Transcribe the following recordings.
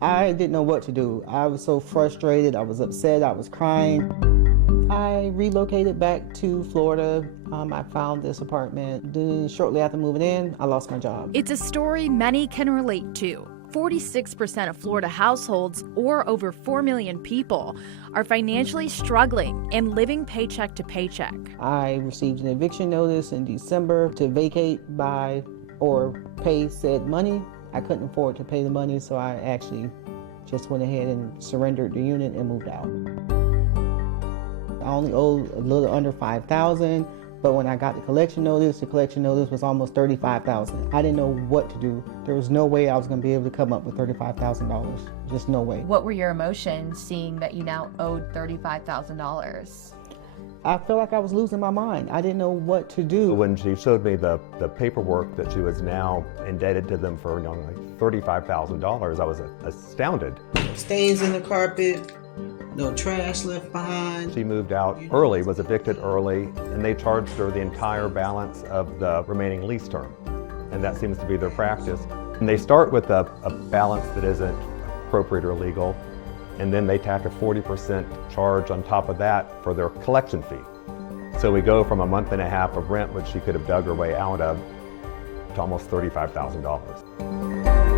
I didn't know what to do. I was so frustrated, I was upset, I was crying. I relocated back to Florida. I found this apartment. Then shortly after moving in, I lost my job. It's a story many can relate to. 46% of Florida households, or over 4 million people, are financially struggling and living paycheck to paycheck. I received an eviction notice in December to vacate by or pay said money. I couldn't afford to pay the money, so I actually just went ahead and surrendered the unit and moved out. I only owed a little under $5,000, but when I got the collection notice was almost $35,000. I didn't know what to do. There was no way I was going to be able to come up with $35,000. Just no way. What were your emotions seeing that you now owed $35,000? I felt like I was losing my mind. I didn't know what to do. When she showed me the paperwork that she was now indebted to them for like $35,000, I was astounded. Stains in the carpet, no trash left behind. She moved out early, was evicted early, and they charged her the entire balance of the remaining lease term. And that seems to be their practice. And they start with a balance that isn't appropriate or legal, and then they tack a 40% charge on top of that for their collection fee. So we go from a month and a half of rent, which she could have dug her way out of, to almost $35,000.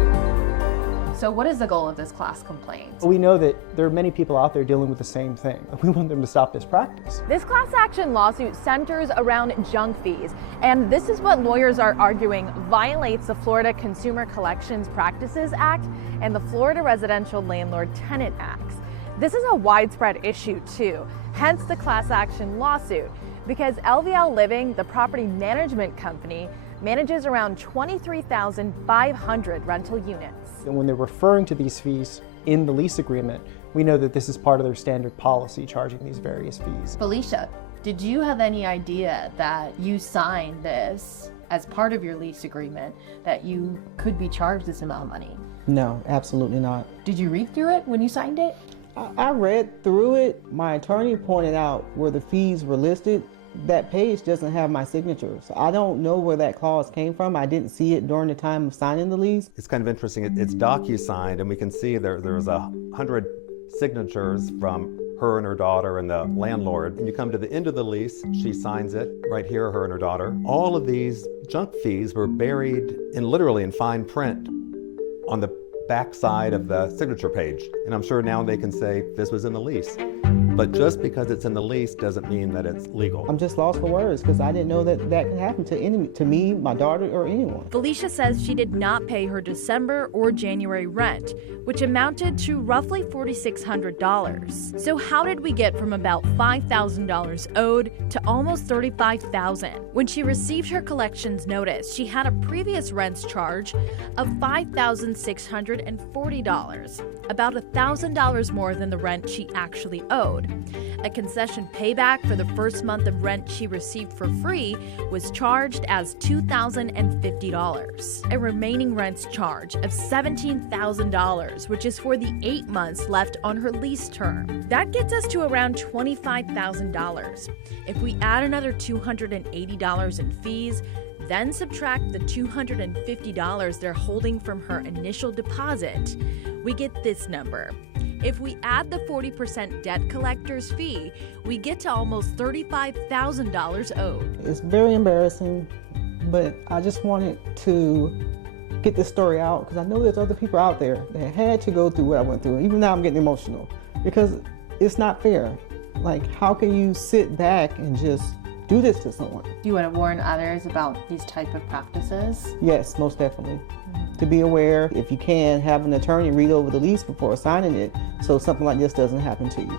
So what is the goal of this class complaint? We know that there are many people out there dealing with the same thing. We want them to stop this practice. This class action lawsuit centers around junk fees, and this is what lawyers are arguing violates the Florida Consumer Collections Practices Act and the Florida Residential Landlord Tenant Acts. This is a widespread issue too, hence the class action lawsuit, because LVL Living, the property management company, manages around 23,500 rental units. And when they're referring to these fees in the lease agreement, we know that this is part of their standard policy, charging these various fees. Felicia, did you have any idea that you signed this as part of your lease agreement, that you could be charged this amount of money? No, absolutely not. Did you read through it when you signed it? I read through it. My attorney pointed out where the fees were listed. That page doesn't have my signature, so I don't know where that clause came from. I didn't see it during the time of signing the lease. It's kind of interesting. It's docu-signed, and we can see there's 100 signatures from her and her daughter and the landlord. And you come to the end of the lease, she signs it, right here, her and her daughter. All of these junk fees were buried literally in fine print on the back side of the signature page. And I'm sure now they can say this was in the lease. But just because it's in the lease doesn't mean that it's legal. I'm just lost for words because I didn't know that could happen to me, my daughter, or anyone. Felicia says she did not pay her December or January rent, which amounted to roughly $4,600. So how did we get from about $5,000 owed to almost $35,000? When she received her collections notice, she had a previous rents charge of $5,640, about $1,000 more than the rent she actually owed. A concession payback for the first month of rent she received for free was charged as $2,050. A remaining rents charge of $17,000, which is for the 8 months left on her lease term. That gets us to around $25,000. If we add another $280 in fees, then subtract the $250 they're holding from her initial deposit, we get this number. If we add the 40% debt collector's fee, we get to almost $35,000 owed. It's very embarrassing, but I just wanted to get this story out because I know there's other people out there that had to go through what I went through. Even now I'm getting emotional because it's not fair. Like, how can you sit back and just do this to someone? Do you want to warn others about these type of practices? Yes, most definitely. To be aware, if you can, have an attorney read over the lease before signing it so something like this doesn't happen to you.